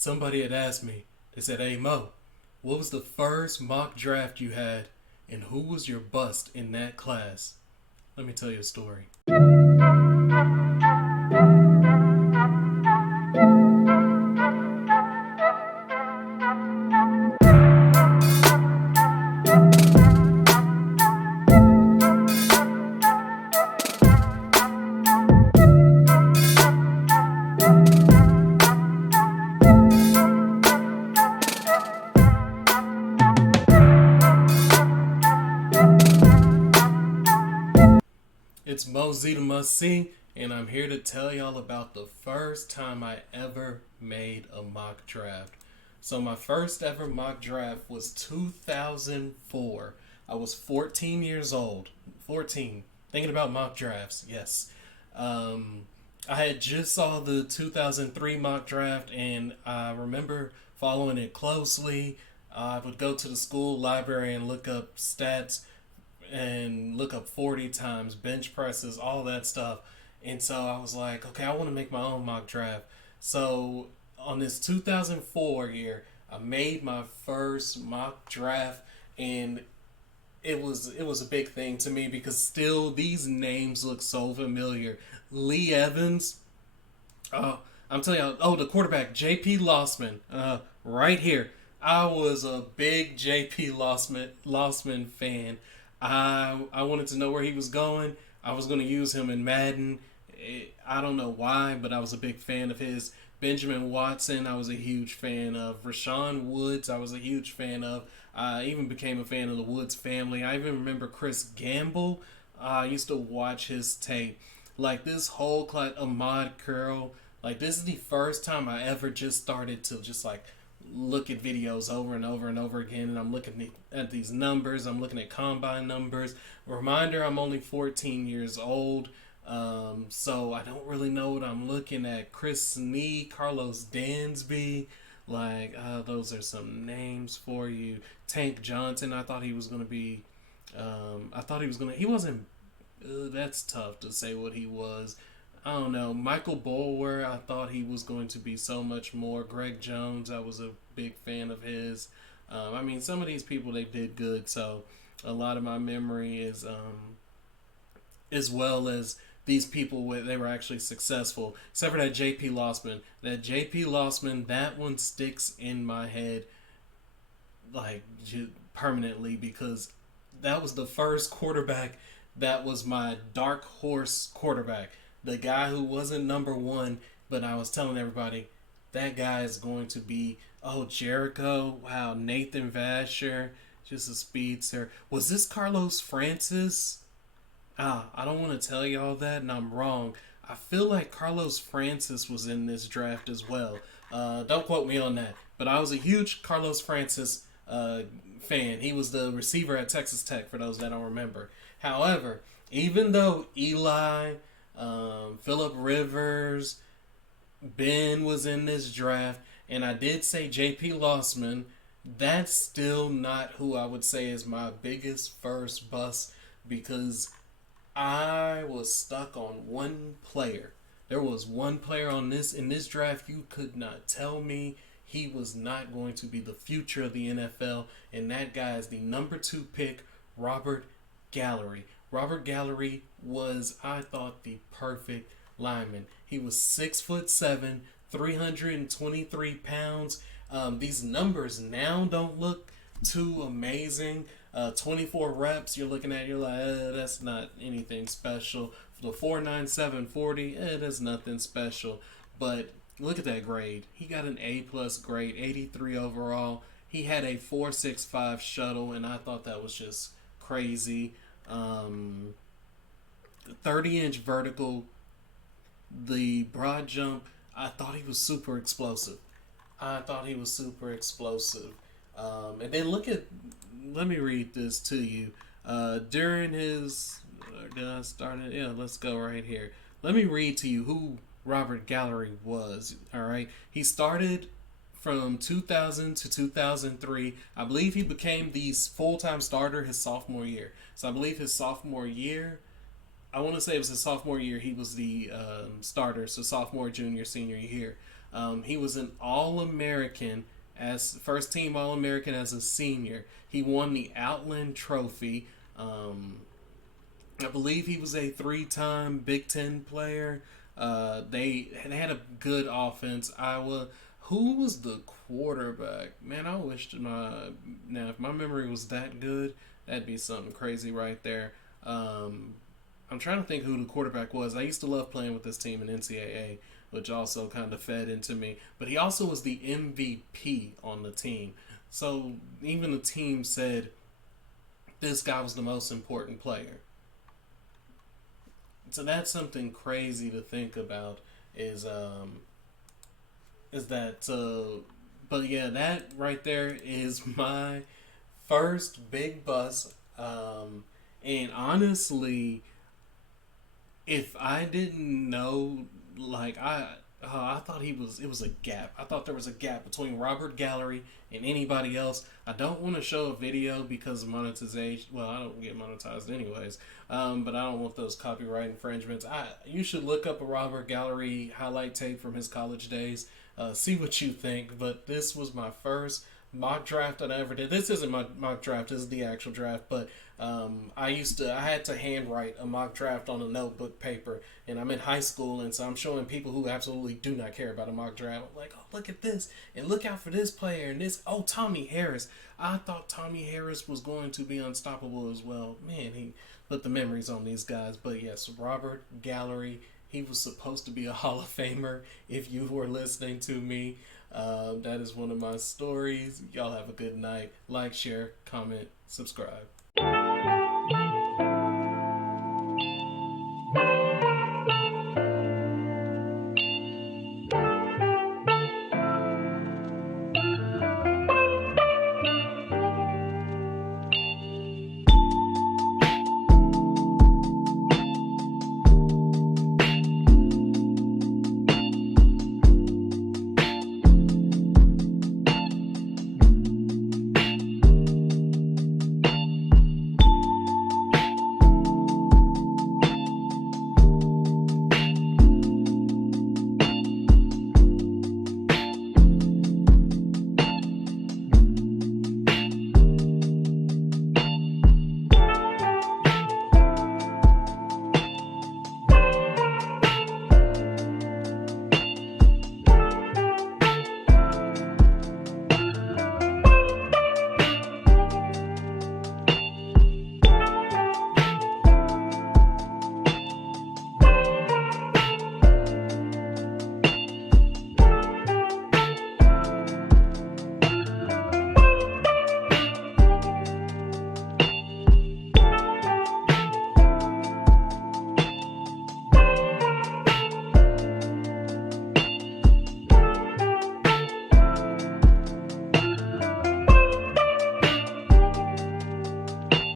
somebody had asked me, they said, "Hey Mo, what was the first mock draft you had and who was your bust in that class?" Let me tell you a story. It's Mo Z the Must See, and I'm here to tell y'all about the first time I ever made a mock draft. So, my first ever mock draft was 2004. I was 14 years old. 14. Thinking about mock drafts, yes. Um, I had just saw the 2003 mock draft, and I remember following it closely. I would go to the school library and look up stats and look up 40 times, bench presses, all that stuff. And so I was like, okay, I want to make my own mock draft. So on this 2004 year, I made my first mock draft, and it was a big thing to me because still these names look so familiar. Lee Evans, I'm telling you, oh, the quarterback, J.P. Lossman, right here. I was a big J.P. Lossman fan. I wanted to know where he was going. I was going to use him in Madden. I don't know why, but I was a big fan of his. Benjamin Watson, I was a huge fan of. Rashawn Woods, I was a huge fan of. I even became a fan of the Woods family. I even remember Chris Gamble. I used to watch his tape. Like this whole class, Ahmad Curl. Like this is the first time I ever just started to just like look at videos over and over and over again, and I'm looking at these numbers. I'm looking at combine numbers. Reminder, I'm only 14 years old, so I don't really know what I'm looking at. Chris Snee, Carlos Dansby, like those are some names for you. Tank Johnson, I thought he was going to be, he wasn't, that's tough to say what he was. I don't know. Michael Bulwer, I thought he was going to be so much more. Greg Jones, I was a big fan of his. I mean, some of these people, they did good. So a lot of my memory is, as well as these people, they were actually successful. Except for that J.P. Lossman. That J.P. Lossman, that one sticks in my head like permanently because that was the first quarterback that was my dark horse quarterback. The guy who wasn't number one, but I was telling everybody that guy is going to be, oh, Jericho, wow, Nathan Vasher, just a speedster. Was this Carlos Francis? I don't want to tell you all that, and I'm wrong. I feel like Carlos Francis was in this draft as well. Don't quote me on that, but I was a huge Carlos Francis fan. He was the receiver at Texas Tech, for those that don't remember. However, even though Eli, Philip Rivers, Ben was in this draft, and I did say J.P. Lossman, that's still not who I would say is my biggest first bust because I was stuck on one player. There was one player on this in this draft you could not tell me he was not going to be the future of the NFL, and that guy is the number 2 pick, Robert Gallery. Robert Gallery was, I thought, the perfect lineman. He was 6'7", 323 pounds. These numbers now don't look too amazing. 24 reps, you're looking at, you're like, that's not anything special. For the 4.97 40, that's nothing special. But look at that grade. He got an A+ grade, 83 overall. He had a 4.65 shuttle, and I thought that was just crazy. 30-inch vertical, the broad jump, I thought he was super explosive. And then let me read this to you. During his, did I start it? Yeah, let's go right here. Let me read to you who Robert Gallery was, alright? He started from 2000 to 2003. I believe he became the full-time starter his sophomore year. So I believe his sophomore year, I want to say it was his sophomore year, he was the starter. So sophomore, junior, senior year. He was an All-American as first team All-American as a senior. He won the Outland Trophy. I believe he was a three-time Big Ten player. They had a good offense. Iowa. Who was the quarterback? Man, I wish now if my memory was that good, that'd be something crazy right there. I'm trying to think who the quarterback was. I used to love playing with this team in NCAA, which also kind of fed into me. But he also was the MVP on the team. So even the team said this guy was the most important player. So that's something crazy to think about. Is that but yeah, that right there is my first big bus. And honestly, if I didn't know, like I thought it was a gap. I thought there was a gap between Robert Gallery and anybody else. I don't want to show a video because of monetization. Well, I don't get monetized anyways. But I don't want those copyright infringements. You should look up a Robert Gallery highlight tape from his college days. See what you think. But this was my first mock draft that I ever did. This isn't my mock draft. This is the actual draft. But I had to handwrite a mock draft on a notebook paper, and I'm in high school, and so I'm showing people who absolutely do not care about a mock draft. I'm like, oh, look at this, and look out for this player, and this. Oh, Tommy Harris. I thought Tommy Harris was going to be unstoppable as well. Man, he put the memories on these guys. But yes, Robert Gallery. He was supposed to be a Hall of Famer. If you were listening to me, that is one of my stories. Y'all have a good night. Like, share, comment, subscribe.